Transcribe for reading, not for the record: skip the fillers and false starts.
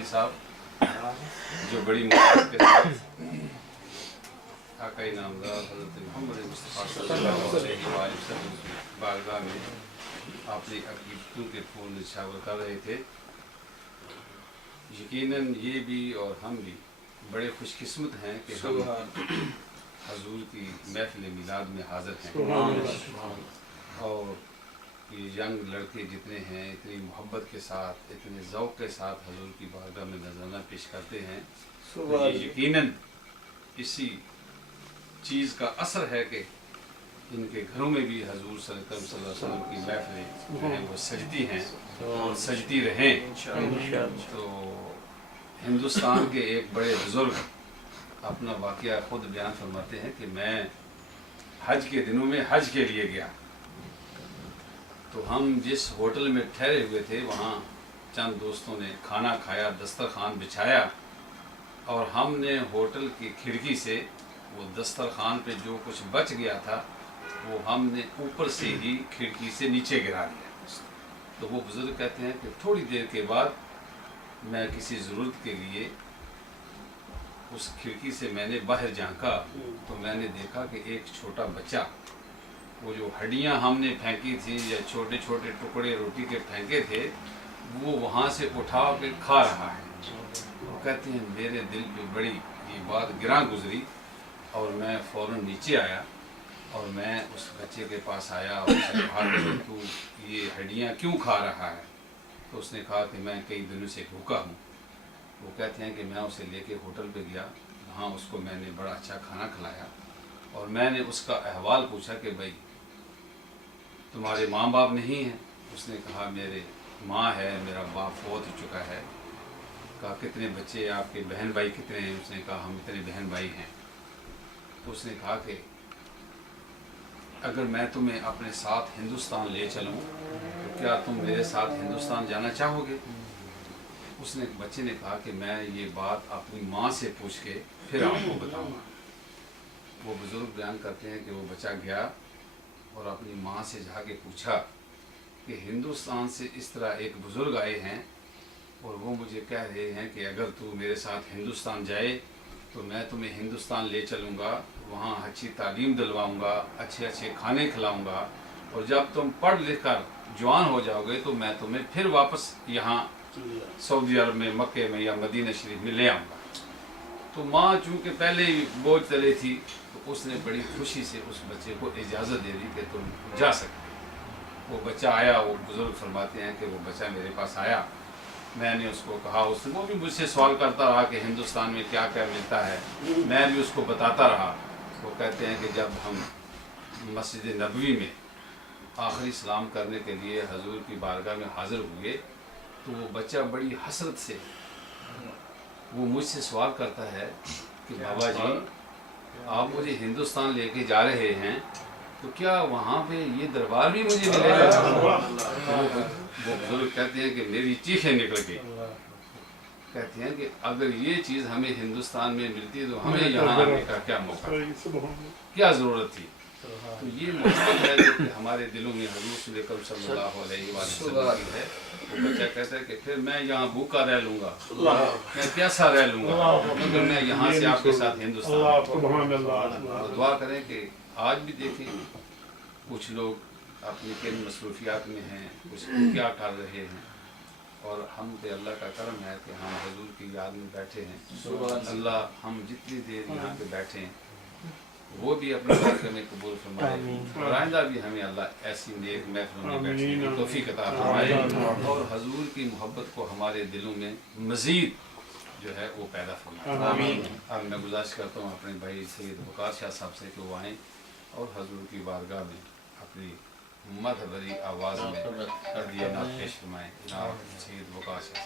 कारी साहब जो बड़ी मुबारक के साथ आका नामदार हज़रत मोहम्मद मुस्तफ़ा सल्लल्लाहु अलैहि वसल्लम की बारगाह में अपनी अकीदतों के फूल निछावर कर रहे थे। यकीनन ये भी और हम भी बड़े खुशकिस्मत हैं कि हम हजूर की महफिल मिलाद में हाज़िर हैं। और ये यंग लड़के जितने हैं इतनी मोहब्बत के साथ इतने ज़ौक़ के साथ हजूर की बारगाह में नजराना पेश करते हैं। तो ये यकीनन इसी चीज़ का असर है कि इनके घरों में भी हजूर सल्लल्लाहु अलैहि वसल्लम की महफिलें जो हैं वो सजती हैं और सजती रहें। तो हिंदुस्तान के एक बड़े बुज़ुर्ग अपना वाक़या ख़ुद बयान फरमाते हैं कि मैं हज के दिनों में हज के लिए गया, तो हम जिस होटल में ठहरे हुए थे वहाँ चंद दोस्तों ने खाना खाया, दस्तरखान बिछाया और हमने होटल की खिड़की से वो दस्तरखान पे जो कुछ बच गया था वो हमने ऊपर से ही खिड़की से नीचे गिरा दिया। तो वो बुज़ुर्ग कहते हैं कि थोड़ी देर के बाद मैं किसी ज़रूरत के लिए उस खिड़की से मैंने बाहर झांका तो मैंने देखा कि एक छोटा बच्चा वो जो हड्डियां हमने फेंकी थी या छोटे छोटे टुकड़े रोटी के फेंके थे वो वहाँ से उठा के खा रहा है। वो कहते हैं मेरे दिल पे बड़ी ये बात गिरा गुजरी और मैं फ़ौरन नीचे आया और मैं उस बच्चे के पास आया और उसने कहा कि तू ये हड्डियाँ क्यों खा रहा है? तो उसने कहा कि मैं कई दिनों से भूखा हूँ। वो कहते हैं कि मैं उसे लेके होटल पे गया, वहाँ उसको मैंने बड़ा अच्छा खाना खिलाया और मैंने उसका अहवाल पूछा कि भाई तुम्हारे माँ बाप नहीं हैं? उसने कहा मेरे माँ है, मेरा बाप फौत हो चुका है। कहा कितने बच्चे आपके, बहन भाई कितने हैं? उसने कहा हम इतने बहन भाई हैं। तो उसने कहा कि अगर मैं तुम्हें अपने साथ हिंदुस्तान ले चलूँ तो क्या तुम मेरे साथ हिंदुस्तान जाना चाहोगे? उसने बच्चे ने कहा कि मैं ये बात अपनी माँ से पूछ के फिर आपको बताऊँगा। वो बुज़ुर्ग बयान करते हैं कि वो बच्चा गया और अपनी माँ से जाके पूछा कि हिंदुस्तान से इस तरह एक बुज़ुर्ग आए हैं और वो मुझे कह रहे हैं कि अगर तू मेरे साथ हिंदुस्तान जाए तो मैं तुम्हें हिंदुस्तान ले चलूँगा, वहाँ अच्छी तालीम दिलवाऊँगा, अच्छे अच्छे खाने खिलाऊँगा और जब तुम पढ़ लिख कर जवान हो जाओगे तो मैं तुम्हें फिर वापस यहाँ सऊदी अरब में, मक्के में या मदीना शरीफ में ले आऊँगा। तो माँ चूँकि पहले ही बोझ तले थी तो उसने बड़ी खुशी से उस बच्चे को इजाज़त दे दी कि तुम जा सकते। वो बच्चा आया, वो बुज़ुर्ग फरमाते हैं कि वो बच्चा मेरे पास आया, मैंने उसको कहा, उसने वो भी मुझसे सवाल करता रहा कि हिंदुस्तान में क्या क्या मिलता है, मैं भी उसको बताता रहा। वो कहते हैं कि जब हम मस्जिद नबवी में आखिरी सलाम करने के लिए हजूर की बारगाह में हाज़िर हुए तो वो बच्चा बड़ी हसरत से वो मुझसे सवाल करता है कि बाबा जी आप मुझे हिंदुस्तान लेके जा रहे हैं तो क्या वहाँ पे ये दरबार भी मुझे मिलेगा? वो बुजुर्ग कहते हैं कि मेरी चीखें निकल गई। कहते हैं कि अगर ये चीज़ हमें हिंदुस्तान में मिलती तो हमें यहाँ आने का क्या मौका, क्या ज़रूरत थी? तो ये मोहब्बत है जो कि हमारे दिलों में हजूर सल्लल्लाहु अलैहि वसल्लम की है। वो बच्चा कहता है कि फिर मैं यहाँ भूखा रह लूँगा, मैं प्यासा रह लूँगा, मगर मैं यहाँ से आपके साथ हिंदुस्तान। तो दुआ करें कि आज भी देखें कुछ लोग अपनी किन मसरूफियात में हैं, कुछ क्या कर रहे हैं और हम पे अल्लाह का करम है कि हम हजूर की याद में बैठे हैं। अल्लाह हम जितनी देर यहाँ पे बैठे हैं वो भी अपने बारगाह में कबूल फरमाए और आइंदा भी हमें अल्लाह ऐसी नेक महफिलों में बैठने की तौफीक अता फरमाए और हजूर की मोहब्बत को हमारे दिलों में मज़ीद जो है वो पैदा फरमाए। अब मैं गुजारिश करता हूँ अपने भाई सैयद वक़ार शाह साहब से कि वो आएँ और हजूर की बारगाह में अपनी मदह भरी आवाज़ में अदिया नात पेश फरमाएँ। जनाब सैयद वक़ार शाह।